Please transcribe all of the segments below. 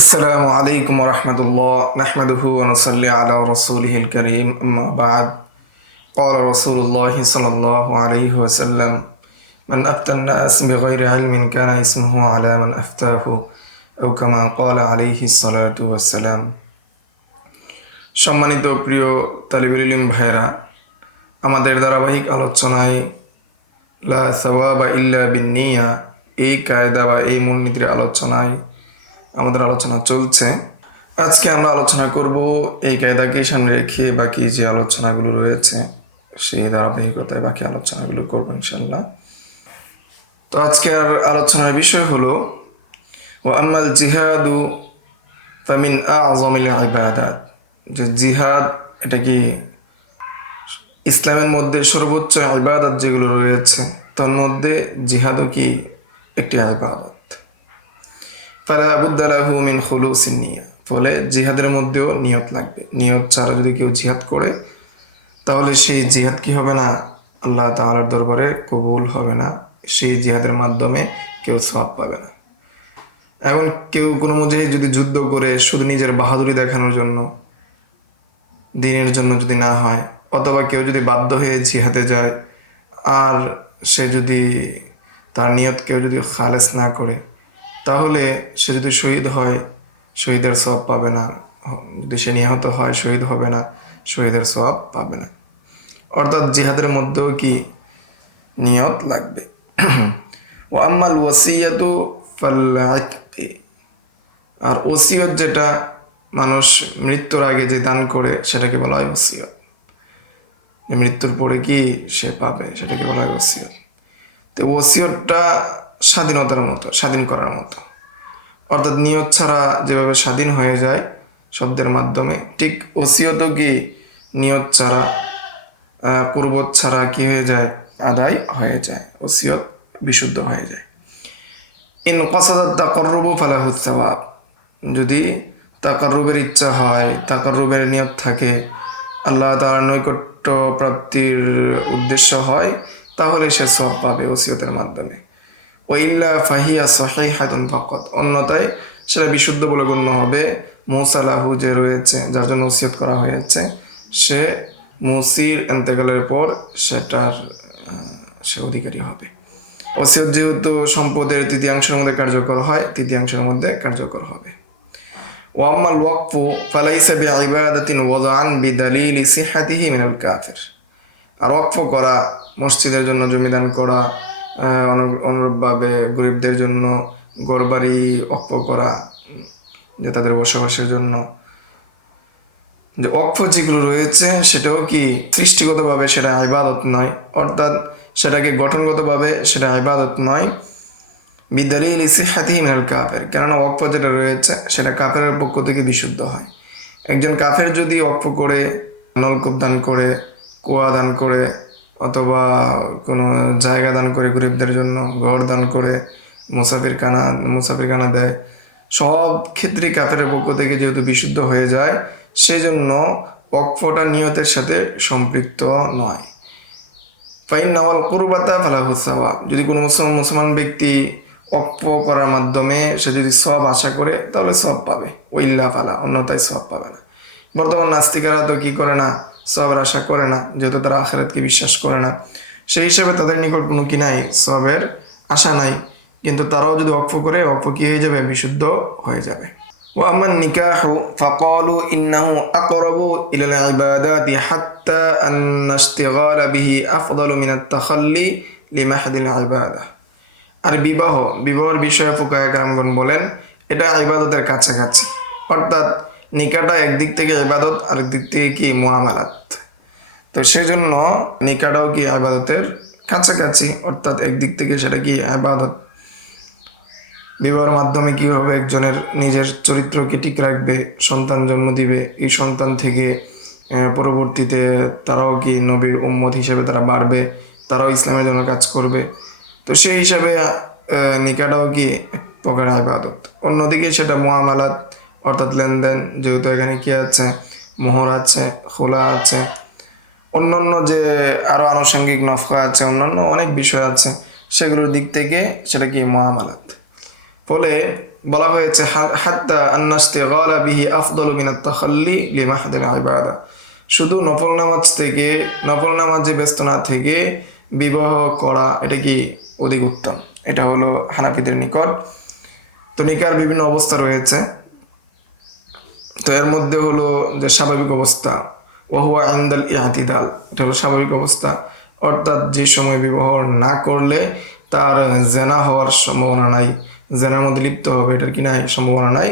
السلام عليكم ورحمة الله نحمده ونصلي على رسوله الكريم أما بعد قال رسول الله صلى الله عليه وسلم من أفتى الناس بغير علم كان اسمه على من أفتاه أو كما قال عليه الصلاة والسلام সম্মানিত প্রিয় তালিবুল ইলম ভাইরা, আমাদের ধারাবাহিক আলোচনায় লা সাওয়াবা ইল্লা বিন্নিয়া এই কায়দা বা এই মূলনীতির আলোচনায় আমাদের আলোচনা চলছে। আজকে আমরা আলোচনা করব এই কায়দাকে সামনে রেখে বাকি যে আলোচনাগুলো রয়েছে সেই ধারাবাহিকতায় বাকি আলোচনাগুলো করব ইনশাল্লাহ। তো আজকের আলোচনার বিষয় হলো ওয়া আম্মাল জিহাদু ফামিন আ'যামিল ইবাদাত, যে জিহাদ এটা কি ইসলামের মধ্যে সর্বোচ্চ ইবাদত যেগুলো রয়েছে তার মধ্যে জিহাদও কি একটি ইবাদত। ফালা বুদ্দা লাহু মিন খুলুসিন নিয়া, ফলে জিহাদের মধ্যেও নিয়ত লাগবে। নিয়ত ছাড়া যদি কেউ জিহাদ করে তাহলে সেই জিহাদ কি হবে না, আল্লাহ তাআলার দরবারে কবুল হবে না, সেই জিহাদের মাধ্যমে কেউ সওয়াব পাবে না। এখন কেউ কোনো মুজাহিদ যদি যুদ্ধ করে শুধু নিজের বাহাদুরি দেখানোর জন্য, দিনের জন্য যদি না হয়, অথবা কেউ যদি বাধ্য হয়ে জিহাদে যায় আর সে যদি তার নিয়ত কেউ যদি খালেস না করে, তাহলে সে যদি শহীদ হয় শহীদের সওয়াব পাবে না, যদি সে নিহত হয় শহীদ হবে না, শহীদের সওয়াব পাবে না। অর্থাৎ জিহাদের মধ্যেও কি নিয়ত লাগবে। ও আম্মাল ওয়াসিয়াতু ফাল ইকতি, আর ওসিয়ত যেটা মানুষ মৃত্যুর আগে যে দান করে সেটাকে বলা হয় ওসিয়ত। মৃত্যুর পরে কি সে পাবে সেটাকে বলা হয় ওসিয়ত। তো ওসিয়তটা স্বাধীনতার মতো, স্বাধীন করার মতো। অর্থাৎ নিয়ত ছাড়া যেভাবে স্বাধীন হয়ে যায় শব্দের মাধ্যমে, ঠিক ওসিয়তও কি নিয়ত ছাড়া, কুরবত ছাড়া কি হয়ে যায়, আদায় হয়ে যায়, ওসিয়ত বিশুদ্ধ হয়ে যায়। ইন কাসাদাত তাকাররুবু ফালাহু সাওয়াব, যদি তাকাররুবের ইচ্ছা হয়, তাকাররুবের নিয়ত থাকে, আল্লাহ তাআলার নৈকট্য প্রাপ্তির উদ্দেশ্য হয়, তাহলে সে সওয়াব পাবে ওসিয়তের মাধ্যমে। ওয়াইল্লা ফাহিয়া সহিহাতুন ফাকাত, অন্যথায় সেটা বিশুদ্ধ বলে গণ্য হবে। মুসালাহু যে রয়েছে, যার জন্য ওসিয়ত করা হয়েছে, সে মুসির ইন্তেকালের পর সেটার সে অধিকারী হবে। ওসিয়ত যেহেতু সম্পদের তৃতীয়াংশের মধ্যে কার্যকর হয়, তৃতীয়াংশের মধ্যে কার্যকর হবে। ওয়া আম্মাল ওয়াকফু ফালাইসা বিইবাদাতিন ওয়াদাআন বিদালিলি সিহহাতিহি মিনাল কাফির, আর ওয়াকফ করা, মসজিদের জন্য জমি দান করা, অনুরূপভাবে গরিবদের জন্য ঘরবাড়ি ওয়াকফ করা, যে তাদের বসবাসের জন্য, যে ওয়াকফ যেগুলো রয়েছে সেটাও কি সৃষ্টিগতভাবে সেটা ইবাদত নয়, অর্থাৎ সেটাকে গঠনগতভাবে সেটা ইবাদত নয়। বিদালিলি সিহহাতিহি মিনাল কাফির, কেননা ওয়াকফ যেটা রয়েছে সেটা কাফেরের পক্ষ থেকে বিশুদ্ধ হয়। একজন কাফের যদি ওয়াকফ করে, নলকূপ দান করে, কুয়া দান করে, অথবা কোনো জায়গা দান করে গরিবদের জন্য, ঘর দান করে, মুসাফিরখানা দেয়, সব ক্ষেত্রে কাফেরের পক্ষ থেকে যেহেতু বিশুদ্ধ হয়ে যায়, সেই জন্য ওয়াকফটা নিয়তের সাথে সম্পৃক্ত নয়। ফাইন্নাল কুরবাতা ফালাহু সাওয়াব, যদি কোনো মুসলমান ব্যক্তি ওয়াকফ করার মাধ্যমে সে যদি সওয়াব আশা করে তাহলে সওয়াব পাবে, ওয়াইল্লা ফালা, অন্যথায় সওয়াব পাবে না। বর্তমান নাস্তিকেরা তো কি করে না, সওয়াবের আশা করে না, যেহেতু তারা আখিরাতকে বিশ্বাস করে না, সেই হিসাবে তাদের নিকট কোনো কি নাই, সওয়াবের আশা নাই। কিন্তু তারাও যদি ওয়াকফ করে, ওয়াকফ কি হয়ে যাবে, বিশুদ্ধ হয়ে যাবে। ওয়া আম্মান নিকাহু ফাকালু ইন্নাহু আকরাবু ইলাল ইবাদাতি হাত্তা আন্না ইশতিগালা বিহি আফদালু মিনাত তাখাল্লি লিমাহদিল ইবাদাহ, আর বিবাহের বিষয়ে ফুকায়ে কেরামগণ বলেন এটা ইবাদতের কাছাকাছি। অর্থাৎ নিকাটা একদিক থেকে ইবাদত, আরেক দিক থেকে কি মুআমালাত। তো সেজন্য নিকাটাও কি ইবাদতের কাছাকাছি, অর্থাৎ একদিক থেকে সেটা কি ইবাদত। বিবাহের মাধ্যমে কি হবে, একজনের নিজের চরিত্রকে ঠিক রাখবে, সন্তান জন্ম দিবে, এই সন্তান থেকে পরবর্তীতে তারাও কি নবীর উম্মত হিসেবে তারা বাড়বে, তারাও ইসলামের জন্য কাজ করবে। তো সেই হিসাবে নিকাটাও কি এক প্রকার ইবাদত। অন্যদিকে সেটা মুআমালাত, অর্থাৎ লেনদেন, যেহেতু এখানে কি আছে, মোহর আছে, খোলা আছে, অন্যান্য যে আরও আনুষঙ্গিক নফকা আছে, অন্যান্য অনেক বিষয় আছে, সেগুলোর দিক থেকে সেটা কি মুআমালাত। ফলে বলা হয়েছে হাত্তা আন্নাস্তিগালা বিহি আফদালু মিনাত তাখাল্লি লিমাহদিল ইবাদা, শুধু নফল নামাজে ব্যস্ত না থেকে বিবাহ করা এটা কি অধিক উত্তম। এটা হলো হানাফিদের নিকট। তো নিকার বিভিন্ন অবস্থা রয়েছে, তো এর মধ্যে হলো যে স্বাভাবিক অবস্থা, ওহুয়া ইনদাল ইআতিদাল, এটা হলো স্বাভাবিক অবস্থা, অর্থাৎ যে সময় বিবাহ না করলে তার জেনা হওয়ার সম্ভাবনা নাই, জেনার মধ্যে লিপ্ত হবে এটার কি নাই, সম্ভাবনা নাই,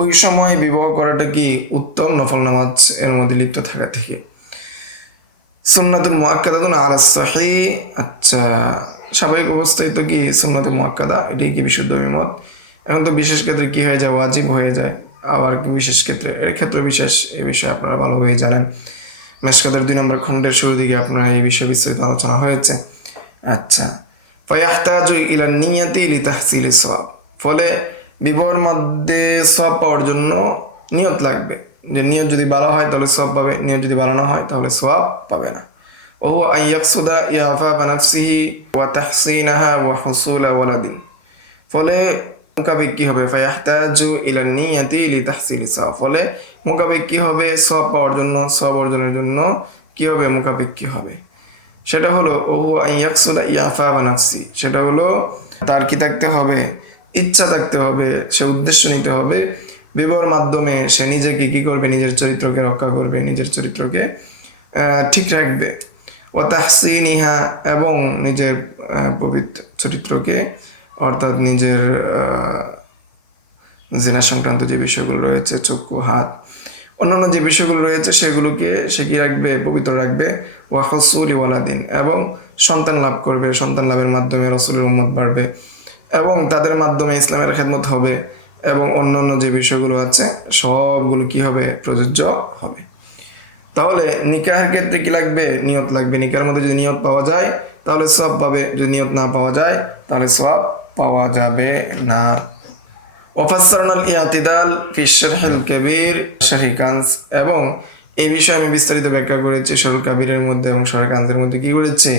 ওই সময় বিবাহ করাটা কি উত্তম নফল নামাজ এর মধ্যে লিপ্ত থাকা থেকে। সুন্নাতুল মুআক্কাদাতুন আলা সহিহ, আচ্ছা স্বাভাবিক অবস্থায় তো কি সুন্নাতুল মুআক্কাদা এটাই কি বিশুদ্ধ অভিমত। এখন তো বিশেষ ক্ষেত্রে কি হয়ে যায়, ওয়াজিব হয়ে যায়, আবার কি বিশেষ ক্ষেত্রে, এর ক্ষেত্রে বিশেষ, এই বিষয়ে আপনারা ভালোভাবে জানেন। মেশকাতের 2 নম্বর খণ্ডের শুরু দিকে আপনার এই বিষয়ে বিস্তারিত আলোচনা হয়েছে। আচ্ছা, ফায়াহতাজু ইলা নিয়াতি লিতাহসিলি সওয়াব, ফলে বিবাহের মধ্যে সওয়াব পাওয়ার জন্য নিয়ত লাগবে, যে নিয়ত যদি ভালো হয় তাহলে সওয়াব পাবে, নিয়ত যদি ভালো না হয় তাহলে সওয়াব পাবে না। ওহুয়া আন ইয়াকসুদা ইয়াফাফা নাফসিহি ওয়া তাহসিনাহা ওয়া হুসুলা ওয়ালাদিন, ফলে মোকাবিক কি হবে, ফায়াহতাজু ইলা নিয়াতি লিতাহসিলি সওয়াব, ফলে মোকাবিক কি হবে, সওয়াব পাওয়ার জন্য, সওয়াব অর্জনের জন্য কি হবে, মোকাবিক কি হবে, সেটা হলো ওহু আন ইয়াকসুদা ইয়াফাফা নাফসি, সেটা হলো তার কি থাকতে হবে, ইচ্ছা থাকতে হবে, সে উদ্দেশ্য নিতে হবে, বিবাহের মাধ্যমে সে নিজেকে কি করবে, নিজের চরিত্রকে রক্ষা করবে, নিজের চরিত্রকে ঠিক রাখবে। ও তাহসিনিহা, এবং নিজের পবিত্র চরিত্রকে, অর্থাৎ নিজের জিনা সংক্রান্ত যে বিষয়গুলো রয়েছে, চক্ষু, হাত, অন্যান্য যে বিষয়গুলো রয়েছে সেগুলোকে সে কি রাখবে, পবিত্র রাখবে। ওয়া হুসুলি ওয়ালাদিন, এবং সন্তান লাভ করবে, সন্তান লাভের মাধ্যমে রাসূলের উম্মত বাড়বে এবং তাদের মাধ্যমে ইসলামের খেদমত হবে, এবং অন্যান্য যে বিষয়গুলো আছে সবগুলো কি হবে, প্রযোজ্য হবে। তাহলে নিকাহের ক্ষেত্রে কি লাগবে, নিয়ত লাগবে। নিকাহের মধ্যে যদি নিয়ত পাওয়া যায় তাহলে সওয়াব পাবে, যদি নিয়ত না পাওয়া যায় তাহলে সওয়াব পাওয়া যাবে না। ওয়াফাসসারনাল ইআতিদাল ফি শারহিল কাবীর শারহি কানজ, এবং এই বিষয়ে আমি বিস্তারিত ব্যাখ্যা করেছি শারহুল কাবীরের মধ্যে এবং শারহি কানজের মধ্যে কি করেছি,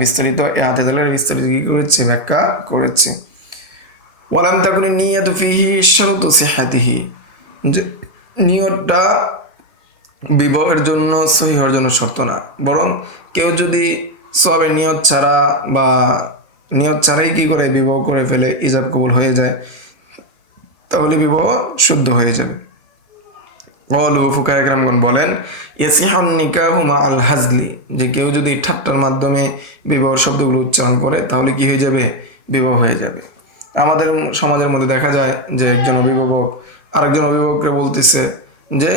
বিস্তারিত ইআতিদালের বিস্তারিত কি করেছি, ব্যাখ্যা করেছি। ওয়ালাম তাকুনি নিয়াতু ফিহি শারতু সিহাতিহি, যে নিয়তটা বিবাহের জন্য সহি হওয়ার জন্য শর্ত না, বরং কেউ যদি সওয়াবের নিয়ত ছাড়া বা নিয়ত ছাড়াই কি করে বিবাহ করে ফেলে, ইজাব কবুল হয়ে যায়, তাহলে বিবাহ শুদ্ধ হয়ে যাবে। ক্বালু, ফুকাহায়ে কেরামগণ বলেন, ইয়াসিহুন নিকাহু মাআল হাজলি, যে কেউ যদি ঠাট্টার মাধ্যমে বিবাহের শব্দগুলো উচ্চারণ করে তাহলে কি হয়ে যাবে, বিবাহ হয়ে যাবে। আমাদের সমাজের মধ্যে দেখা যায় যে একজন অভিভাবক আরেকজন অভিভাবককে বলতেছে যে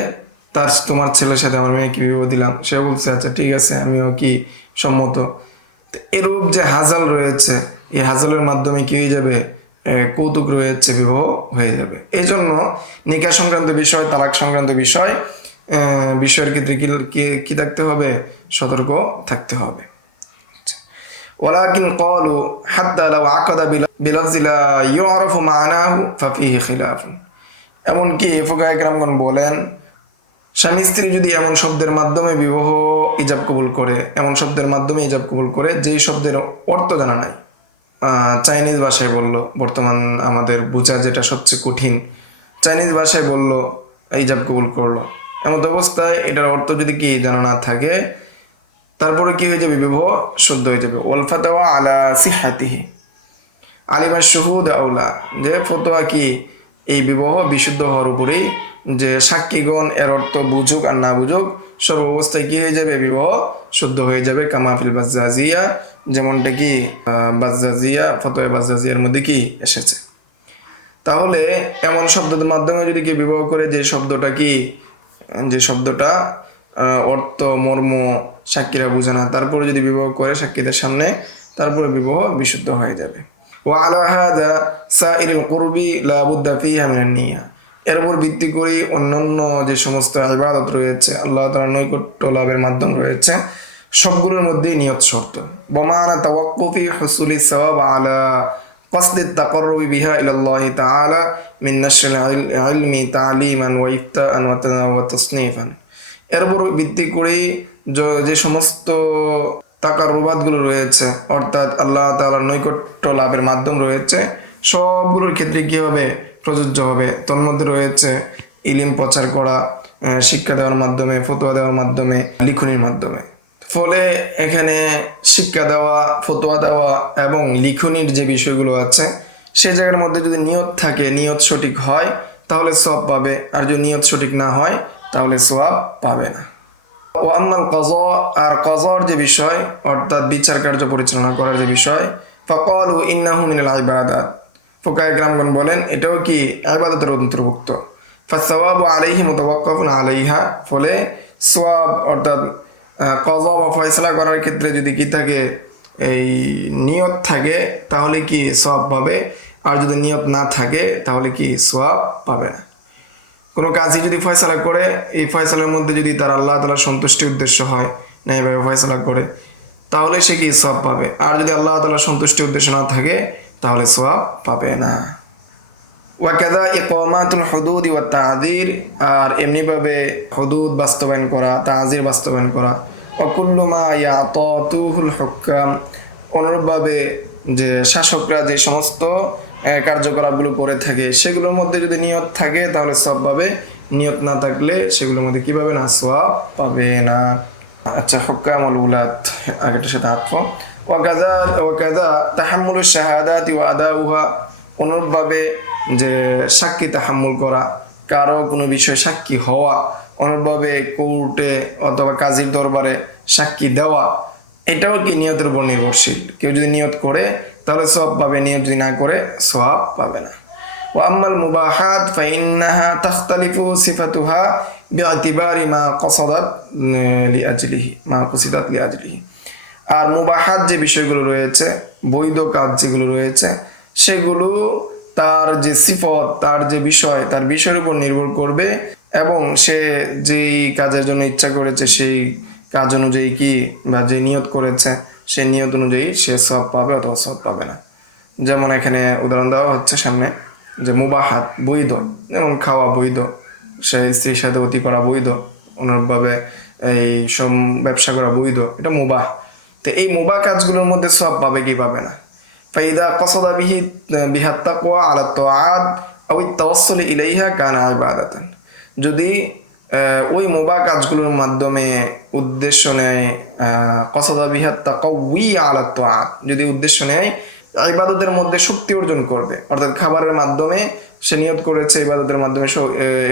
তোমার ছেলের সাথে আমার মেয়েকে বিবাহ দিলাম, সে বলছে আচ্ছা ঠিক আছে আমিও কি সম্মত। এরূপ যে হাজাল রয়েছে, এই হাজালের মাধ্যমে কি হয়ে যাবে, কৌতুক রয়েছে, বিবাহ হয়ে যাবে। এই জন্য নিকাহ সংক্রান্ত বিষয়, তালাক সংক্রান্ত বিষয়ের ক্ষেত্রে কি থাকতে হবে, সতর্ক থাকতে হবে। ওয়ালাকিন ক্বালু হাত্তা লাউ আকাদা বিলফজি লা ইউরাফু মা'নাহু ফাফিহি খিলাফুন, এমনকি ফুকাহায়ে কেরামগণ বলেন, স্বামী স্ত্রী যদি এমন শব্দের মাধ্যমে বিবাহ ইজাব কবুল করে, এমন শব্দের মাধ্যমে ইজাব কবুল করে যেই শব্দের অর্থ জানা নাই, চাইনিজ ভাষায় বলল, বর্তমান আমাদের বোঝা যেটা সবচেয়ে কঠিন, চাইনিজ ভাষায় বলল ইজাব কবুল করলো, এমন অবস্থায় এটার অর্থ যদি কি জানা না থাকে তারপরে কি হয়ে যাবে, বিবাহ শুদ্ধ হয়ে যাবে। ওয়াল ফাতাওয়া আলা সিহাতিহি আলিমা শুহুদ আউলা, যে ফতোয়া কি এই বিবাহ বিশুদ্ধ হওয়ার উপরেই, যে সাক্ষীগণ এর অর্থ বুঝুক আর না বুঝুক সব অবস্থায় কি হয়ে যাবে, বিবাহ শুদ্ধ হয়ে যাবে। কামাফিল বাজ্জাজিয়া, যেমনটা কি বাজ্জাজিয়া, ফতোয়া বাজ্জাজিয়ার মধ্যে কি এসেছে। তাহলে এমন শব্দের মাধ্যমে যদি কি বিবাহ করে যে শব্দটা অর্থ মর্ম সাক্ষীরা বুঝে না, তারপরে যদি বিবাহ করে সাক্ষীদের সামনে, তারপরে বিবাহ বিশুদ্ধ হয়ে যাবে। ওয়া আলা হাযা সাইরুল কুরবি লা বুদ্দা ফিহা মিনান নিয়া, এর উপর ভিত্তি করে অন্যান্য যে সমস্ত ইবাদত রয়েছে, আল্লাহ তাআলার নৈকট্য লাভের মাধ্যম রয়েছে, সবগুলোর মধ্যেই নিয়ত শর্ত। বমানা তাওয়াক্কুফি হুসুলি সওয়াব আলা قصد التقرب بها إلى الله تعالى من نشر العلم تعليما وإفتاء وتصنيفا, এর উপর ভিত্তি করে যে সমস্ত তাকাররুবাতগুলো রয়েছে, অর্থাৎ আল্লাহ তাআলার নৈকট্য লাভের মাধ্যম রয়েছে, সবগুলোর ক্ষেত্রে কী হবে, প্রযোজ্য হবে। তন্মধ্যে রয়েছে ইলিম প্রচার করা, শিক্ষা দেওয়ার মাধ্যমে, ফতোয়া দেওয়ার মাধ্যমে, লিখনির মাধ্যমে। ফলে এখানে শিক্ষা দেওয়া, ফতোয়া দেওয়া এবং লিখনির যে বিষয়গুলো আছে সে জায়গার মধ্যে যদি নিয়ত থাকে, নিয়ত সঠিক হয় তাহলে সওয়াব পাবে, আর যদি নিয়ত সঠিক না হয় তাহলে সওয়াব পাবে না। ও আম্মাল কাযা, আর কাযার যে বিষয় অর্থাৎ বিচার কার্য পরিচালনা করার যে বিষয়, ফাকালু ইন্নাহু মিনাল ইবাদাত, ফুকাহায়ে কেরামগণ বলেন এটাও কি ইবাদতের অন্তর্ভুক্ত। ফাসওয়াবু আলাইহি মুতাওয়াক্কাফুন আলাইহা, ফলে সওয়াব অর্থাৎ কাযা বা ফয়সালা করার ক্ষেত্রে যদি কি থাকে, এই নিয়ত থাকে তাহলে কি সওয়াব পাবে, আর যদি নিয়ত না থাকে তাহলে কি সওয়াব পাবে না। কোনো কাজই যদি ফয়সালা করে, এই ফয়সালার মধ্যে যদি তার আল্লাহ তাআলার সন্তুষ্টির উদ্দেশ্য হয়, না এভাবে ফয়সালা করে, তাহলে সে কি সওয়াব পাবে, আর যদি আল্লাহ তাআলার সন্তুষ্টির উদ্দেশ্য না থাকে তাহলে সওয়াব পাবে না। ওয়াকাযা ইকামাতুল হুদুদ ওয়া তা'যীর, আর এমনিভাবে হুদুদ বাস্তবায়ন করা, তা'যীর বাস্তবায়ন করা। ওয়া কুল্লু মা ইয়াতাতুহুল হুক্কাম, অনুরূপভাবে যে শাসকরা যে সমস্ত কার্যকলাপগুলো করে থাকে সেগুলোর মধ্যে যদি নিয়ত থাকে তাহলে সওয়াব পাবে, নিয়ত না থাকলে সেগুলোর মধ্যে কী পাবে না, সওয়াব পাবে না। আচ্ছা, হুক্কামুল উলাত আগেটার সাথে আতফ। ওয়াকাযা তাহাম্মুলুশ শাহাদাতি ওয়া আদাউহা, অনুরূপভাবে যে সাক্ষী তাহাম্মুল করা, কারো কোনো বিষয়ে সাক্ষী হওয়া, অনুরূপভাবে কোর্টে অথবা কাজীর দরবারে সাক্ষী দেওয়া, এটাও কি নিয়তের উপর নির্ভরশীল। কেউ যদি নিয়ত করে তাহলে সওয়াব পাবে, নিয়ত যদি না করে সওয়াব পাবে না। ওয়া আম্মাল মুবাহাত ফাইন্নাহা তাখতালিফু সিফাতুহা বিআতিবারি মা কসাদাত লিআজলিহি, মা কুসিদাত লিআজলিহি। আর মুবাহাত যে বিষয়গুলো রয়েছে, বৈধ কাজ যেগুলো রয়েছে, সেগুলো তার যে সিফত, তার যে বিষয়, তার বিষয়ের উপর নির্ভর করবে, এবং সে যেই কাজের জন্য ইচ্ছা করেছে সেই কাজ অনুযায়ী কি বা যে নিয়ত করেছে সেই নিয়ত অনুযায়ী সে সওয়াব পাবে অথবা সওয়াব পাবে না। যেমন এখানে উদাহরণ দেওয়া হচ্ছে সামনে যে মুবাহাত বৈধ, যেমন খাওয়া বৈধ, সে স্ত্রীর সাথে অতি করা বৈধ, অনুরূপভাবে এই সব ব্যবসা করা বৈধ, এটা মুবাহ। তো এই মুবাহ কাজগুলোর মধ্যে সওয়াব পাবে কি পাবে না। ফাইদা কসাদা বিহাত তাকওয়া আলা তাআত আও তাওয়াসসুল ইলাইহা কানা ইবাদাতান, যদি ওই মুবাহ কাজগুলোর মাধ্যমে উদ্দেশ্য নেয়, কসাদা বিহাত তাকাউই আলা তাআত, যদি উদ্দেশ্য নেয় ইবাদতের মধ্যে শক্তি অর্জন করবে, অর্থাৎ খাবারের মাধ্যমে সে নিয়ত করেছে ইবাদতের মাধ্যমে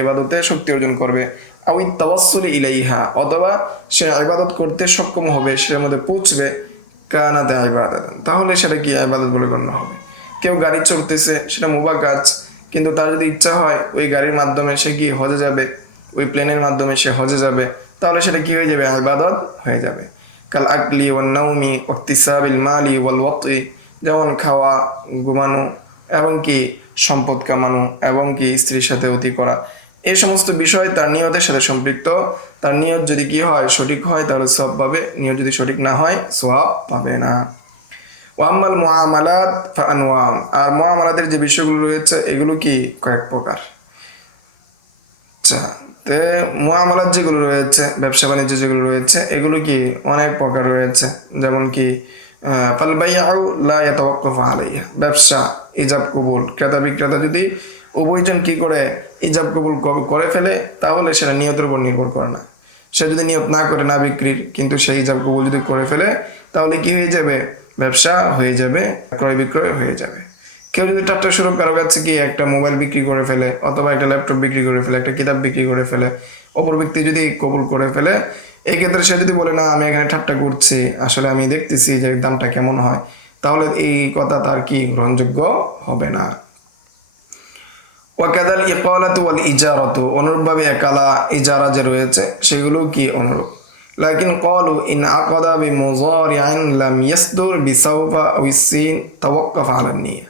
ইবাদতে শক্তি অর্জন করবে, আও তাওয়াসসুল ইলাইহা, অথবা সে ইবাদত করতে সক্ষম হবে, সেটার মধ্যে পৌঁছবে, কানাত ইবাদাতান, তাহলে সেটা কি ইবাদত বলে গণ্য হবে। কেউ গাড়ি চড়তেছে, সেটা মুবাহ কাজ, কিন্তু তার যদি ইচ্ছা হয় ওই গাড়ির মাধ্যমে সে কি হজে যাবে, ওই প্লেনের মাধ্যমে সে হজে যাবে, তাহলে সেটা কি হয়ে যাবে, ইবাদত হয়ে যাবে। কাল আকলি ওয়ান নাওমি ওয়াকতিসাবিল মালি ওয়াল ওয়াতি, যেমন খাওয়া, ঘুমানো, এবং কি সম্পদ কামানো, এবং কি স্ত্রীর সাথে অতি করা, এই সমস্ত বিষয় তার নিয়তের সাথে সম্পৃক্ত। তার নিয়ত যদি কি হয়, সঠিক হয়, তাহলে সওয়াব পাবে, নিয়ত যদি সঠিক না হয় সওয়াব পাবে না। ওয়া আম্মাল মুআমালাত ফাআনওয়া, আর মুআমালাতের যে বিষয়গুলো রয়েছে এগুলো কি কয়েক প্রকার। আচ্ছা, তে মুআমালাত যেগুলো রয়েছে, ব্যবসা বাণিজ্য যেগুলো রয়েছে, এগুলো কি অনেক প্রকার রয়েছে। যেমন কি ফাল বাইউ লা ইয়াতাওয়াক্কাফু আলাইহা, ব্যবসা ইজাব কবুল, ক্রেতা বিক্রেতা যদি উভয়জন কি করে ইজাব কবুল করে ফেলে তাহলে সেটা নিয়তের উপর নির্ভর করে না। সে যদি নিয়ত না করে না বিক্রির, কিন্তু সেই ইজাব কবুল যদি করে ফেলে তাহলে কি হয়ে যাবে, ব্যবসা হয়ে যাবে, ক্রয় বিক্রয় হয়ে যাবে। কেউ যদি ঠাট্টা স্বরূপ কারো কাছে কি একটা মোবাইল বিক্রি করে ফেলে, অথবা একটা ল্যাপটপ বিক্রি করে ফেলে, একটা কিতাব বিক্রি করে ফেলে, অপর ব্যক্তি যদি কবুল করে ফেলে, এই ক্ষেত্রে সে যদি বলে না আমি এখানে ঠাট্টা করছি, আসলে আমি দেখতেছি যে দামটা কেমন হয়, তাহলে এই কথা তার কি গ্রহণযোগ্য হবে না। ওয়াকাদাল ইকালাতু ওয়াল ইজারাতু, অনুরূপভাবে একালা ইজারা যে রয়েছে সেগুলো কি অনুরূপ। লাকিন ক্বালু ইন আকাদা বিমুযারি'in লাম ইয়াসদুর বিসাওফা আও সিন তাওয়াক্কাফ আলা নিয়্যা।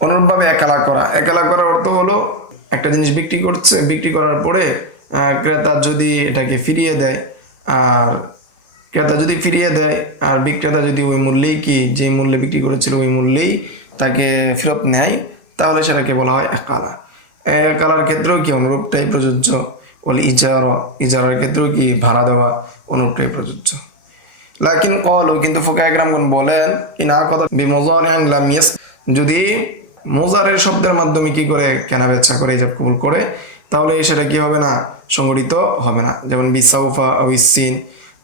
অনুরূপভাবে একালা করা, একালা করার অর্থ হলো একটা জিনিস বিক্রি করছে, বিক্রি করার পরে ক্রেতা যদি এটাকে ফিরিয়ে দেয়, আর ক্রেতা যদি ফিরিয়ে দেয় আর বিক্রেতা যদি ওই মূল্যেই কি যে মূল্যে বিক্রি করেছিল ওই মূল্যেই তাকে ফেরত নেয়, তাহলে সেটাকে বলা হয় একালা। একালার ক্ষেত্রেও কি অনুরূপটাই প্রযোজ্য। ওল ইজারা, ইজারার ক্ষেত্রেও কি ভাড়া দেওয়া অনুরূপটাই প্রযোজ্য। লাকিন ক্বালু, কিন্তু ফুকাহায়ে কেরামগণ বলেন ইন আকাদা বিমুযারি'in লাম যদি মুজারের শব্দের মাধ্যমে কি করে কেনা বেচা করে ইজাব কবুল করে, তাহলে সেটা কি হবে না, সংগঠিত হবে না। যেমন বিসাউফা ও ইসিন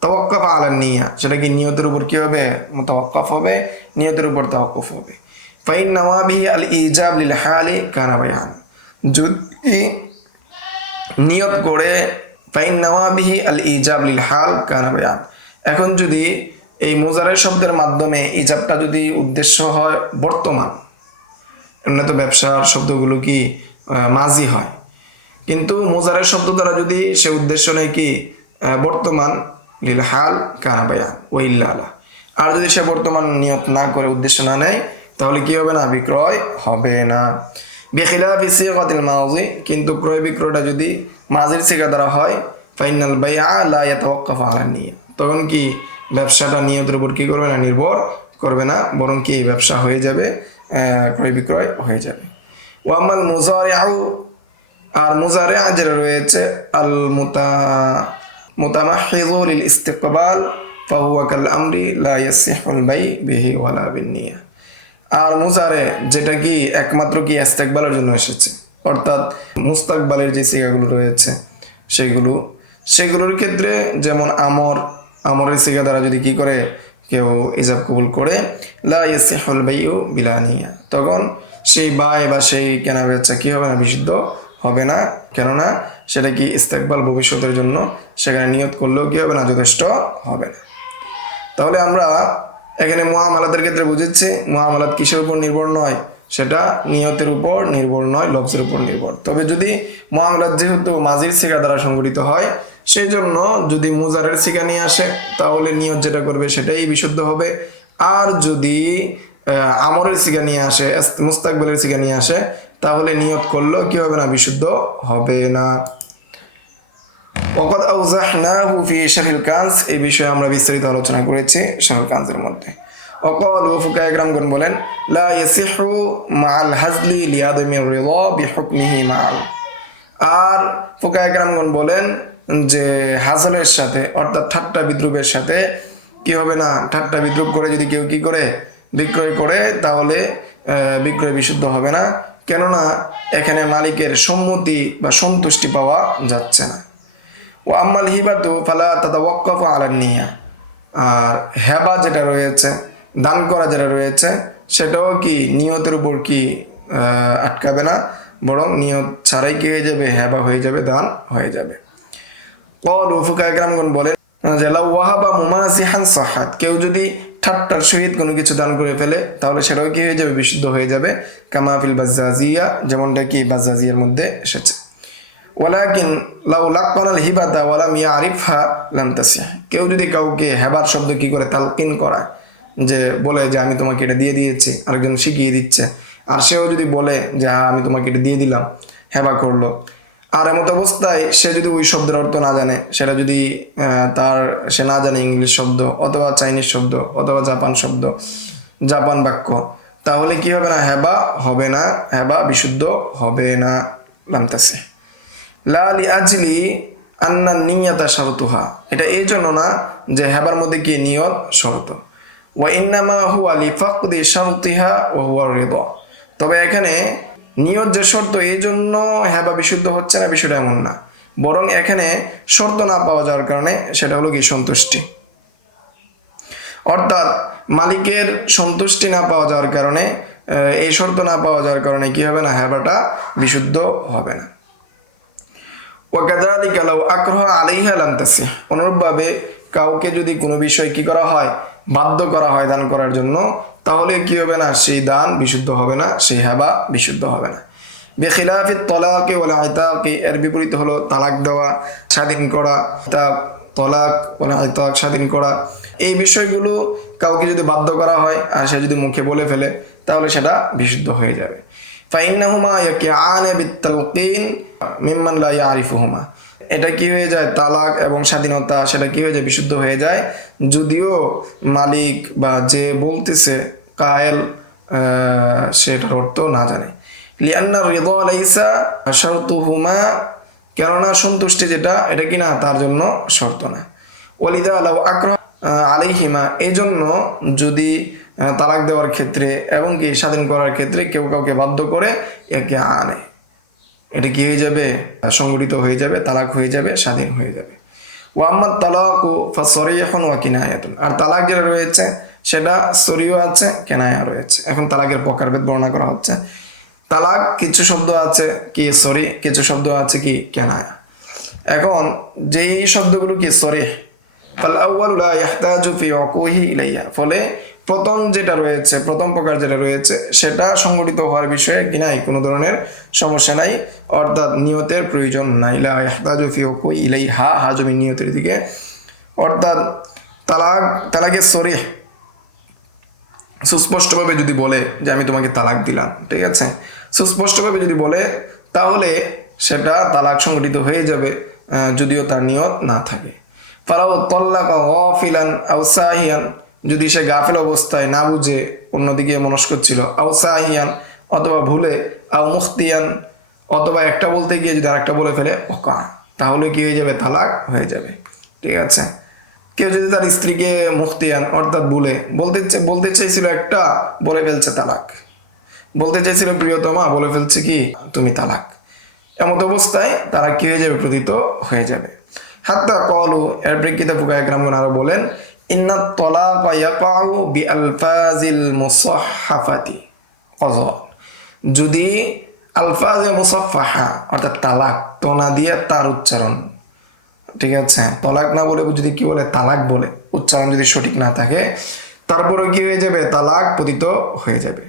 তাওয়াক্কাফ আলা নিয়া, সেটা কি নিয়তের উপর কি হবে, মুতাওয়াক্কাফ হবে, নিয়তের উপর তাওয়াক্কুফ হবে। ফাইন নওয়াবিহি আল ইজাব লিল হালি কানা বায়ান, যদি নিয়ত করে ফাইন নওয়াবিহি আল ইজাব লিল হাল কানা বায়ান, এখন যদি এই মুজারের শব্দের মাধ্যমে ইজাবটা যদি উদ্দেশ্য হয় বর্তমান, এমনি তো ব্যবসার শব্দগুলো কি মাজি হয়, কিন্তু মুজারের শব্দ দ্বারা যদি সে উদ্দেশ্য নেয় কি বর্তমান, লিল হাল কানা বায়ান ওয়াইল্লা আলা, আর যদি সে বর্তমান নিয়ত না করে উদ্দেশ্য না নেয়, তাহলে কি হবে না, বিক্রয় হবে না। বিখিলাফি সিগাতিল মাযি, কিন্তু ক্রয় বিক্রয়টা যদি মাজির সিগা দ্বারা হয়, ফাইনাল বাইআ লা ইয়াতাওয়াক্কাফু আলা নিয়া, তখন কি ব্যবসাটা নিয়তের উপর কি করবে না, নির্ভর করবে না, বরং কি ব্যবসা হয়ে যাবে, ক্রয় বিক্রয় হয়ে যাবে। ওয়ামাল মুজারিউ, আর মুজারিআ যেটা রয়েছে আল মুতামাহহিযু লিল ইস্তিকবাল ফাহুয়া কাল আমরি লা ইয়াসিহুল বাই বিহি ওয়ালা বিন্নিয়া, আর মুজারে যেটা কি একমাত্র কি ইস্তেকবালের জন্য এসেছে, অর্থাৎ মুস্তাকবালের যে সিগাগুলো রয়েছে সেগুলোর ক্ষেত্রে যেমন আমরের সিগা দ্বারা যদি কি করে কেউ ইজাব কবুল করে, লা ইয়াসিহুল বাইউ বিলা নিয়া, তখন সেই বায় বা সেই কেনা বেচা কি হবে না, বিশুদ্ধ হবে না, কেননা সেটা কি ইস্তেকবাল ভবিষ্যতের জন্য, সেখানে নিয়ত করলেও কি হবে না, যথেষ্ট হবে না। তাহলে আমরা এখানে মুআমালাতের ক্ষেত্রে বুঝেছি মুআমালাত কিসের উপর নির্ভর নয়, সেটা নিয়তের উপর নির্ভর নয়, লফজের উপর নির্ভর। তবে যদি মুআমালাত যেহেতু মাজির সিগা দ্বারা সংগঠিত হয়, সেই জন্য যদি মুজারের সিগা নিয়ে আসে, তাহলে নিয়ত যেটা করবে সেটাই বিশুদ্ধ হবে। আর যদি আমরের সিগা নিয়ে আসে, মুস্তাকবালের সিগা নিয়ে আসে, তাহলে নিয়ত করলেও কি হবে না, বিশুদ্ধ হবে না। ওয়াকাদ আওজাহনাহু ফি শারহিল কানজ, এই বিষয়ে আমরা বিস্তারিত আলোচনা করেছি শারহুল কানজের মধ্যে। ওয়াকাল ফুকায়ে কেরামগণ বলেন, লা ইয়াসিহু মাআল হাজলি লিআদমির রিদা বিহুকমিহি মাআল, আর ফুকায়ে কেরামগণ বলেন যে হাজলের সাথে, অর্থাৎ ঠাট্টা বিদ্রুপের সাথে কি হবে না, ঠাট্টা বিদ্রুপ করে যদি কেউ কি করে বিক্রয় করে, তাহলে বিক্রয় বিশুদ্ধ হবে না, কেননা এখানে মালিকের সম্মতি বা সন্তুষ্টি পাওয়া যাচ্ছে না। ও আম্মাল হিবাতু ফালা তাতাওয়াক্কাফু আলা নিয়া, আর হেবা যেটা রয়েছে, দান করা যেটা রয়েছে, সেটাও কি নিয়তের উপর কি আটকাবে না, বরং নিয়ত ছাড়াই কি হয়ে যাবে, হেবা হয়ে যাবে, দান হয়ে যাবে। ক্বালু ফুকায়ে কেরামগণ বলেন যে লাউ ওয়াহাবা মুমাসিহান সাহাত, কেউ যদি ঠাট্টার সহিত কোনো কিছু দান করে ফেলে, তাহলে সেটাও কি হয়ে যাবে, বিশুদ্ধ হয়ে যাবে। কামা ফিল বাজ্জাজিয়া, যেমনটা কি বাজ্জাজিয়ার মধ্যে এসেছে। ওয়ালাকিন লাউ লাক্কানাল হিবাতা ওয়া লাম ইয়ারিফহা লাম তাসিহ, কেউ যদি কাউকে হেবার শব্দ কি করে তালকিন করায়, যে বলে যে আমি তোমাকে এটা দিয়ে দিয়েছি, আরেকজন শিখিয়ে দিচ্ছে, আর সেও যদি বলে যে আমি তোমাকে এটা দিয়ে দিলাম, হেবা করলো, আর এমত অবস্থায় সে যদি ওই শব্দের অর্থ না জানে, সেটা যদি সে না জানে ইংলিশ শব্দ অথবা চাইনিজ শব্দ অথবা জাপান বাক্য, তাহলে কি হবে না, হেবা হবে না, হেবা বিশুদ্ধ হবে না। লাম তাসিহ লা লিআজলি আন্না নিয়াতা শারতুহা, এটা এই জন্য না যে হেবার মধ্যে কি নিয়ত শর্ত। ওয়া ইন্নামা হুয়া লিফাকদি শারতিহা ওয়া হুয়া রিদা, তবে এখানে নিয়ত যে শর্ত, এই জন্য হেবা বিশুদ্ধ হচ্ছে না, বিষয়টা এমন না, বরং এখানে শর্ত না পাওয়া যাওয়ার কারণে সেটা হলো কি সন্তুষ্টি, অর্থাৎ মালিকের সন্তুষ্টি না পাওয়া যাওয়ার কারণে, এই শর্ত না পাওয়া যাওয়ার কারণে কি হবে না, হেবাটা বিশুদ্ধ হবে না। ওয়াকাযালিকা লাউ আকরাহা আলাইহা লাম তাসিহ, অনুরূপভাবে কাউকে যদি কোনো বিষয় কি করা হয়, বাধ্য করা হয় দান করার জন্য, তাহলে কি হবে না, সেই দান বিশুদ্ধ হবে না, সেই হেবা বিশুদ্ধ হবে না। বিখিলাফিত তালাকি ওয়াল ইতাকি, এর বিপরীত হলো তালাক দেওয়া, স্বাধীন করা, তালাক ওয়াল ইতাক স্বাধীন করা, এই বিষয়গুলো কাউকে যদি বাধ্য করা হয় আর সে যদি মুখে বলে ফেলে, তাহলে সেটা বিশুদ্ধ হয়ে যাবে। ফাইন্নাহুমা ইয়াকিআন বিত্তালকিন মিম্মান লা ইয়ারিফুহুমা, এটা কি হয়ে যায়, তালাক এবং স্বাধীনতা, সেটা কি হয়ে যায়, বিশুদ্ধ হয়ে যায়, যদিও মালিক বা যে বলতেছে কায়েল সেটার অর্থ না জানে। লিআন্না রিদা লাইসা শারতুহুমা, কেননা সন্তুষ্টি যেটা, এটা কি না তার জন্য শর্ত না। ওয়ালিদা লাউ আকরাহা আলাইহিমা, এই জন্য যদি তালাক দেওয়ার ক্ষেত্রে এবং কি স্বাধীন করার ক্ষেত্রে কেউ কাউকে বাধ্য করে একে আনে, এটা কি হয়ে যাবে? সংগঠিত হয়ে যাবে, তালাক হয়ে যাবে, স্বাধীন হয়ে যাবে। ওয়াম্মাত তালাকু ফাসরিহুন ওয়া কিনায়াতুন, আর তালাক যেটা রয়েছে সেটা সরিও আছে, কেনায়া রয়েছে। এখন তালাকের প্রকারভেদ বর্ণনা করা হচ্ছে। তালাক কিছু শব্দ আছে কি সরি, কিছু শব্দ আছে কি কেনায়া। এখন যেই শব্দগুলো কি সরিহ, ফাল আউয়ালু লা ইয়াহতাজু ফি উকুহি ইলাইহা, ফলে প্রথম যেটা রয়েছে, প্রথম প্রকার যেটা রয়েছে সেটা সংগঠিত হওয়ার বিষয়ে কি নাই, কোনো ধরনের সমস্যা নাই, অর্থাৎ নিয়তের প্রয়োজন নাই। লা ইয়াহতাজু ফি উকুহি ইলাইহা, হাজমি নিয়তের দিকে, অর্থাৎ তালাকের সরিহ সুস্পষ্টভাবে যদি বলে যে আমি তোমাকে তালাক দিলাম, ঠিক আছে, সুস্পষ্টভাবে যদি বলে তাহলে সেটা তালাক সংগঠিত হয়ে যাবে, যদিও তার নিয়ত না থাকে। ফালাউ তাল্লাকা গাফিলান আও সাহিয়ান, যদি সে গাফিল অবস্থায় না বুঝে অন্যদিকে মনস্ক ছিল, আও সাহিয়ান অথবা ভুলে, আও মুখতিয়ান অথবা একটা বলতে গিয়ে যদি আরেকটা বলে ফেলে ওকা, তাহলে কি হয়ে যাবে? তালাক হয়ে যাবে, ঠিক আছে। কেউ যদি তার স্ত্রীকে মুখতিয়ান অর্থাৎ ভুলে বলতে চাইছিল একটা, বলে ফেলছে তালাক, বলতে চাইছিল প্রিয়তমা, বলে ফেলছে কি তুমি তালাক, এমত অবস্থায় তারা কি হয়ে যাবে? প্রতীত হয়ে যাবে। হাত্তা কলু, এর প্রেক্ষিতে ফুকায়ে কেরামগণ আরো বলেন, ইন্নাত তালাকা ইয়াকাউ বিআলফাজিল মুসাহহাফাতি ক্বাযা, যদি আলফাজে মুসাফফাহা অর্থাৎ তালাক তো না দিয়ে তার উচ্চারণ, ঠিক আছে, তালাক না বলে যদি কি বলে তালাক বলে, উচ্চারণ যদি সঠিক না থাকে, তারপরে কি হয়ে যাবে? তালাক পতিত হয়ে যাবে।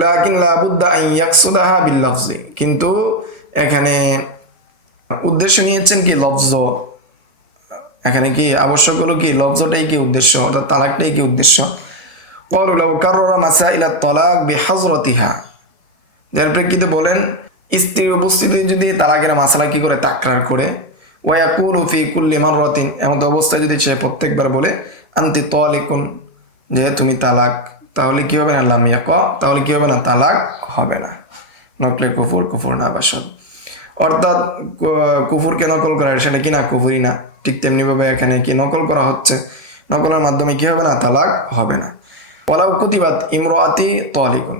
লাকিন লা বুদ্দা আন ইয়াকসুদাহা বিল লফজি, কিন্তু এখানে উদ্দেশ্য নিয়েছেন কি লফজ, এখানে কি আবশ্যক হলো কি লফজটাই কি উদ্দেশ্য, অর্থাৎ তালাকটাই কি উদ্দেশ্য। ক্বালু লাউ কাররারা মাসাইলা তালাক বিহাজরাতিহা, যার প্রেক্ষিতে বলেন স্ত্রীর উপস্থিতি যদি তালাকের মাসালা কি করে তাকরার করে, ওয়াকুলু ফি কুল্লি মাররাতিন, এমন অবস্থায় যদি সে প্রত্যেকবার বলে আনতি তালিকুন, যে তুমি তালাক, তাহলে কি হবে না? লাম ইয়াকা, তাহলে কি হবে না? তালাক হবে না। নকলে কুফুর, কুফুর না বাসদ, অর্থাৎ কুফুরকে নকল করা সেটা কি না কুফুরি না, ঠিক তেমনি ভাবে এখানে কি নকল করা হচ্ছে, নকলের মাধ্যমে কি হবে না? তালাক হবে না। ওয়ালাউ কুতিবাত ইমরাতি তালিকুন,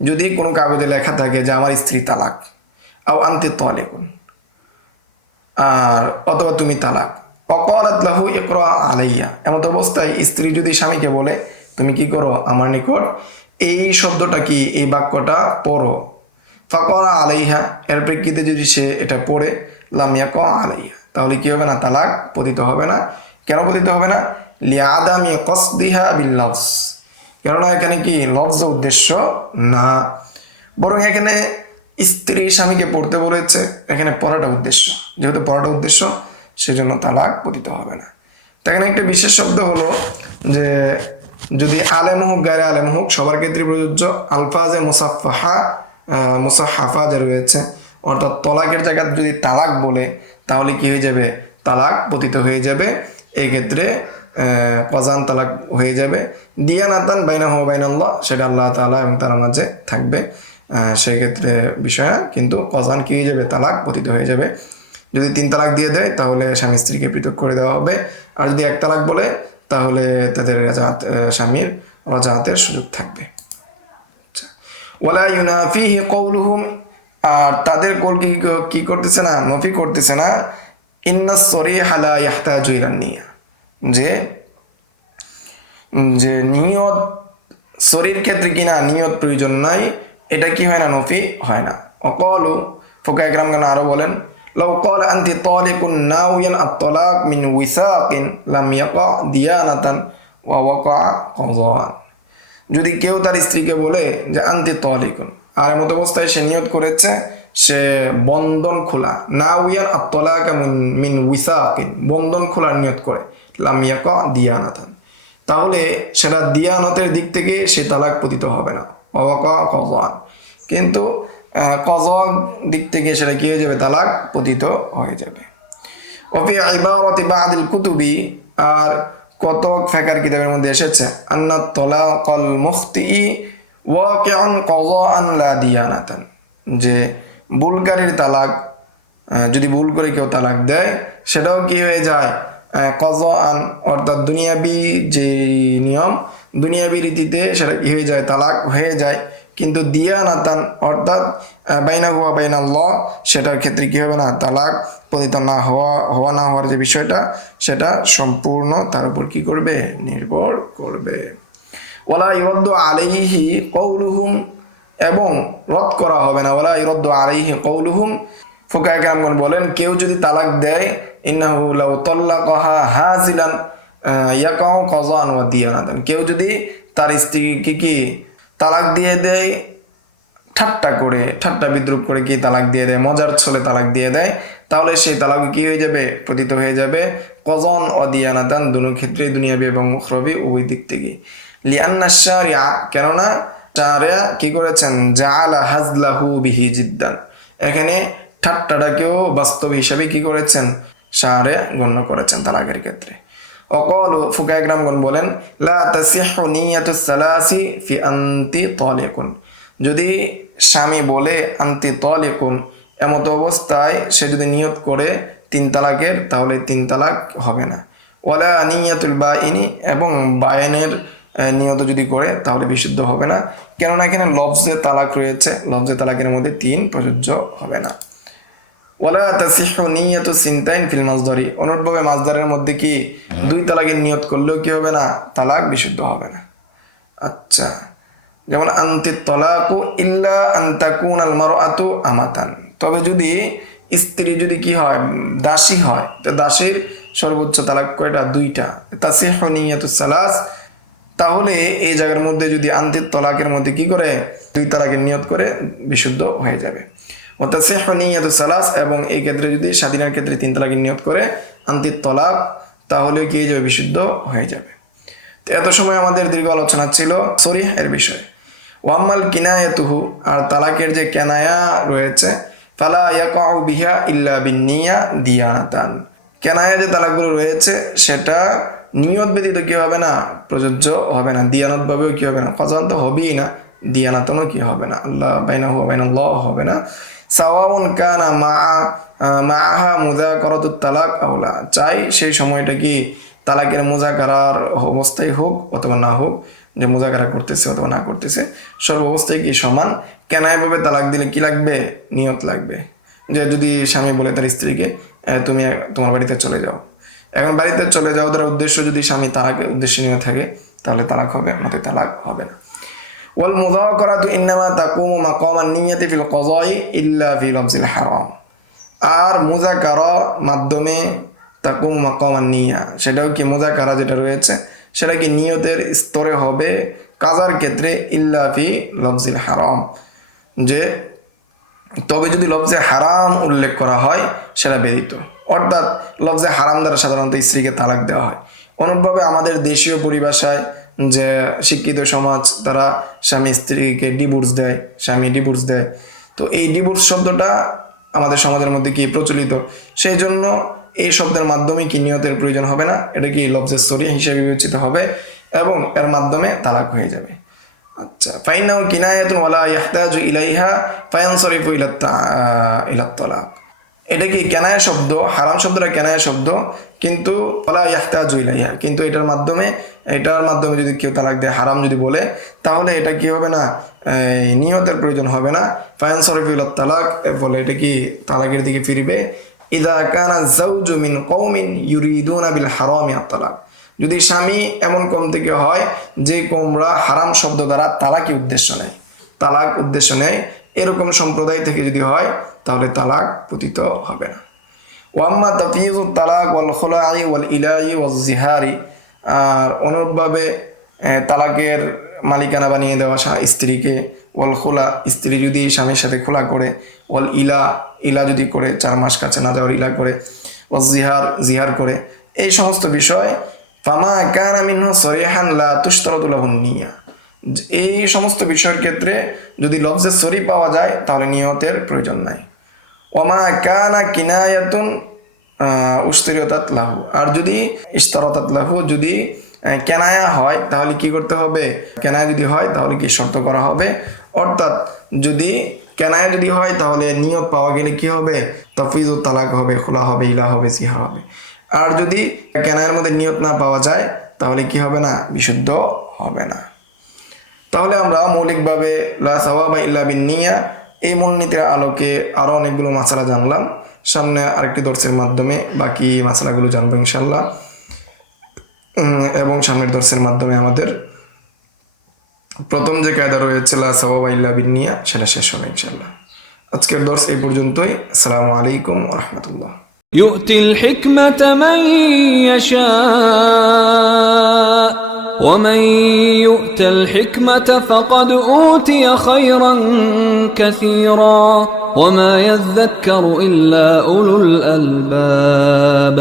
যদি কোনো কাগজে লেখা থাকে যে আমার স্ত্রী তালাক, আও আনতি তালিকুন, আর অথবা তুমি তালাক, অকালাত লাহু ইকরা আলাইয়া, এমন অবস্থায় স্ত্রী যদি স্বামীকে বলে তুমি কি করো? আমার নিকট এই শব্দটা কি, এই বাক্যটা পড়ো, ফাকরা আলাইহা, এর প্রেক্ষিতে যদি সে এটা পড়ে লাম ইয়াকা আলাইহা, তাহলে কি হবে না? তালাক পতিত হবে না। কেন পতিত হবে না? লিআদামি কসদিহা বিল লফজ, কেননা এখানে কি লফজ উদ্দেশ্য না, বরং এখানে স্ত্রী স্বামীকে পড়তে বলেছে, এখানে পড়াটা উদ্দেশ্য, যেহেতু পড়াটা উদ্দেশ্য সেজন্য তালাক পতিত হবে না। তো এখানে একটা বিশেষ শব্দ হলো যে যদি আলেম হোক গায়রে আলেম হোক সবার ক্ষেত্রে প্রযোজ্য, আলফাজে মুসাহহাফা যে রয়েছে, অর্থাৎ তলাকের জায়গায় যদি তালাক বলে তাহলে কি হয়ে যাবে? তালাক পতিত হয়ে যাবে। এই ক্ষেত্রে কজান তালাক হয়ে যাবে। দিয়ানাতান বাইনাহু ওয়া বাইনাল্লাহ, সেটা আল্লাহ তাআলা এবং তার মাঝে থাকবে, সেই ক্ষেত্রে বিষয়, কিন্তু কজান কি হয়ে যাবে? তালাক পতিত হয়ে যাবে। যদি 3 তালাক দিয়ে দেয় তাহলে স্বামী স্ত্রীকে পৃথক করে দেওয়া হবে, আর যদি 1 তালাক বলে তাহলে তাদের স্বামীর রাজাতের সুযোগ থাকবে। ওয়ালা ইউনাফিহি কওলুহুম, আর তাদের কল কি করতেছে না? নফি করতেছে না। ইন্নাস সরিহা লা ইয়াহতাজু ইলান নিয়া, যে নিয়ত শরীর ক্ষেত্রে কিনা নিয়ত প্রয়োজন নাই, এটা কি হয় না? নফি হয় না। অকলু ফুকায়ে কেরামগণ আরো বলেন, লাউ ক্বালা আনতি তালিকুন নাওয়ান আত-তালাক মিন উইসাকিন লাম ইয়াকা দিয়ানাতান ওয়া ওয়াকা কযান, যদি কেউ তার স্ত্রীকে বলে যে আনতি তালিকুন, আর এমত অবস্থায় সে নিয়ত করেছে সে বন্ধন খোলা, নাওয়ান আত-তালাক মিন উইসাকিন, বন্ধন খোলার নিয়ত করে, লাম ইয়াকা দিয়ানাতান, তাহলে সেটা দিয়ানতের দিক থেকে সে তালাক পতিত হবে না, ওয়াকা কযান, কিন্তু কযার দিক থেকে সেটা কি হয়ে যাবে? তালাক পতিত হয়ে যাবে। ওফি ইবারাতি বাদিল কুতুবি, আর কত ফিকহের কিতাবের মধ্যে এসেছে আন্না তালাকাল মুখতি ওয়াকিউন কযাআন লা দিয়ানাতান, যে ভুলকারীর তালাক, যদি ভুল করে কেউ তালাক দেয় সেটাও কি হয়ে যায়? কজআন অর্থাৎ দুনিয়াবি যে নিয়ম, দুনিয়াবি রীতিতে সেটা কি হয়ে যায়, তালাক হয়ে যায়। কিন্তু দিয়ানাতান অর্থাৎ বাইনাহু ওয়া বাইনাল্লাহ, সেটার ক্ষেত্রে কি হবে না, তালাক পতিত না হওয়া না হওয়ার যে বিষয়টা, সেটা সম্পূর্ণ তার উপর কি করবে, নির্ভর করবে। ওয়ালা ইরদ্দু আলাইহি কওলুহুম, এবং রদ করা হবে না, ওয়ালা ইরদ্দু আলাইহি কওলুহুম। ফুকাহায়ে কেরামগণ বলেন, কেউ যদি তালাক দেয়, ইন্নাহু লাউ তাল্লাকাহা হাজিলান ইয়াকাউ কযান ওয়া দিয়ানাতান, কেউ যদি তার স্ত্রীকে কি তালাক দিয়ে দেয় ঠাট্টা করে, ঠাট্টা বিদ্রুপ করে কি তালাক দিয়ে দেয়, মজার ছলে তালাক দিয়ে দেয়, তাহলে সেই তালাক কি হয়ে যাবে, পতিত হয়ে যাবে কযান ওয়া দিয়ানাতান, দুনো ক্ষেত্রেই দুনিয়াবি এবং উখরাবি উভয় দিক থেকে। লিআন্না শারিআ, কেননা শারিআ কি করেছেন, জাআলা হাজলাহু বিহি জিদ্দান, এখানে ঠাট্টাটাকেও বাস্তব হিসাবে কি করেছেন, শারিআ গণ্য করেছেন তালাকের ক্ষেত্রে। অকলু ফুকাহায়ে কেরামগণ বলেন, লা তাসিহু নিয়াতুস সালাসি ফি আনতি তালিকুন, যদি স্বামী বলে আনতি তালিকুন, এমত অবস্থায় সে যদি নিয়ত করে 3 তালাকের, তাহলে 3 তালাক হবে না। ওয়ালা নিয়াতুল বাইনি, এবং বায়ানের নিয়ত যদি করে তাহলে বিশুদ্ধ হবে না, কেননা এখানে লফজে তালাক রয়েছে, লফজে তালাকের মধ্যে 3 প্রযোজ্য হবে না। ওয়ালা তাসিহু নিয়াতু সিনতাইন ফিল মাসদারি, অনুরূপভাবে মাসদারের মধ্যে কি 2 তালাকের নিয়ত করলেও কি হবে না, তালাক বিশুদ্ধ হবে না। আচ্ছা, যেমন আনতি তালাকু ইল্লা আন তাকুনাল মারআতু আমাতান, তবে যদি স্ত্রী যদি কি হয়, দাসী হয়, তো দাসীর সর্বোচ্চ তালাক কয়টা, 2টা। তাসিহু নিয়াতুস সালাস, তাহলে এই জায়গার মধ্যে যদি আনতি তালাকের মধ্যে কি করে 2 তালাকের নিয়ত করে বিশুদ্ধ হয়ে যাবে। ও তাসিহু নিয়াতুস সালাস, এবং এই ক্ষেত্রে যদি স্বাধীনের ক্ষেত্রে 3 তালাকের নিয়ত করে আনতি তালাক, তাহলে কি হয়ে যাবে, বিশুদ্ধ হয়ে যাবে। তো এত সময় আমাদের দীর্ঘ আলোচনা ছিল সরিহ এর বিষয়ে। ওয়াম্মাল কিনায়াতুহু, আর তালাকের যে কেনায়া রয়েছে, ফালা ইয়াকাউ বিহা ইল্লা বিন্নিয়া দিয়ানাতান, কেনায়া যে তালাকগুলো রয়েছে সেটা নিয়ত ব্যতীত কি হবে না, প্রযোজ্য হবে না, দিয়ানত ভাবেও কি হবে না, কযান তো হবেই না, দিয়ানাতনও কি হবে না, আল্লাহ বাইনাহু ওয়া বাইনাল্লাহ হবে না। সাওয়াউন কানা মাআহা মুযাকারাতুত তালাক আওলা, চাই সেই সময়টা কি তালাকের মুযাকারার অবস্থায় হোক অথবা না হোক, যে মুযাকারা করতেছে অথবা না করতেছে, সর্ব অবস্থায় কি সমান। কেনায়াভাবে তালাক দিলে কি লাগবে, নিয়ত লাগবে। যে যদি স্বামী বলে তার স্ত্রীকে তুমি তোমার বাড়িতে চলে যাও, এখন বাড়িতে চলে যাও তার উদ্দেশ্য যদি স্বামী তালাকের উদ্দেশ্য নিয়ে থাকে, তাহলে তালাক হবে, নয়তো তালাক হবে না। ওয়াল মুযাকারাতু ইন্নামা তাকুমু মাকামান নিয়াতি ফিল কযাই ইল্লা ফি লফজিল হারাম, আর মুযাকারা মাধ্যমে তাকুমু মাকামান নিয়া, সেটাও কি মুযাকারা যেটা রয়েছে সেটা কি নিয়তের স্তরে হবে কাজার ক্ষেত্রে, ইল্লা ফি লফজিল হারাম, যে তবে যদি লফজে হারাম উল্লেখ করা হয় সেটা ব্যতীত, অর্থাৎ লফজে হারাম দ্বারা সাধারণত স্ত্রীকে তালাক দেওয়া হয়। অনুরূপভাবে আমাদের দেশীয় পরিভাষায় যে শিক্ষিত সমাজ, তারা স্বামী স্ত্রীকে ডিভোর্স দেয়, স্বামী ডিভোর্স দেয়, তো এই ডিভোর্স শব্দটা আমাদের সমাজের মধ্যে কি প্রচলিত, সেই জন্য এই শব্দের মাধ্যমে কি নিয়তের প্রয়োজন হবে না, এটা কি লফজে সরিহ হিসেবে বিবেচিত হবে এবং এর মাধ্যমে তালাক হয়ে যাবে। আচ্ছা, ফাইনাউ কিনায়াতুন ওয়ালা ইয়াহতাজু ইলাইহা ফায়ানসরিফু ইলা তালাক, এটা কি কেনায়া শব্দ, হারাম শব্দটা কেনায়া শব্দ, কিন্তু ওয়ালা ইয়াহতাজু ইলাইহা, কিন্তু এটার মাধ্যমে যদি কেউ তালাক দেয়, হারাম যদি বলে, তাহলে এটা কি হবে না, নিয়তের প্রয়োজন হবে না। ফায়ানসরিফু ইলা তালাক, বলে এটা কি তালাকের দিকে ফিরবে। ইযা কানা যাওজু মিন কওমিন ইউরিদুনা বিল হারামি আত-তালাক, যদি স্বামী এমন কম থেকে হয় যে কোমরা হারাম শব্দ দ্বারা তালাক উদ্দেশ্য নেয়, এরকম সম্প্রদায় থেকে যদি হয়, তাহলে তালাক পতিত হবে না। ওয়াম্মা তাফিযুত তালাক ওয়াল খুলাই ওয়াল ইলাই ওয়াল জিহারি, আর অনুরূপভাবে তালাকের মালিকানা বানিয়ে দেওয়া স্ত্রীকে, ওয়াল খুলা, স্ত্রী যদি স্বামীর সাথে খোলা করে, ওয়াল ইলা যদি করে 4 মাস কাছে না যাওয়ার ইলা করে, ওয়াল জিহার করে, এই সমস্ত বিষয় ফামা কানা মিনহু সরিহান লা তুশতারাতু লাহুন নিয়া, এই সমস্ত বিষয়ের ক্ষেত্রে যদি লফজে সরি পাওয়া যায় তাহলে নিয়তের প্রয়োজন নাই। ওমা কানা কিনায়াতুন উশতারাতাত লাহু, আর যদি ইশতারাতাত লাহু, যদি কেনায়া হয় তাহলে কি করতে হবে, কেনায়া যদি হয় তাহলে কি শর্ত করা হবে, অর্থাৎ যদি কেনায়া যদি হয় তাহলে নিয়ত পাওয়া গেলে কি হবে, তাফিজুত তালাক হবে, খোলা হবে, ইলা হবে, জিহার হবে। আর যদি কেনার মধ্যে নিয়ত না পাওয়া যায় তাহলে কি হবে না? বিশুদ্ধ হবে না। তাহলে আমরা মৌলিকভাবে লা সাওয়াবা ইল্লা বিন্নিয়া এই মূলনীতির আলোকে আরো অনেকগুলো মাসালা জানলাম। সামনে আরেকটি দর্সের মাধ্যমে বাকি মাসালাগুলো জানবো ইনশাল্লাহ, এবং সামনের দর্সের মাধ্যমে আমাদের প্রথম যে কায়দা রয়েছে লা সাওয়াবা ইল্লা বিন্নিয়া সেটা শেষ হবে ইনশাল্লাহ। আজকের দর্স এই পর্যন্তই। আসসালামু আলাইকুম ওয়া রাহমাতুল্লাহ। يؤتي الحكمة من يشاء ومن يؤت الحكمة فقد أوتي خيرا كثيرا وما يذكر إلا أولو الألباب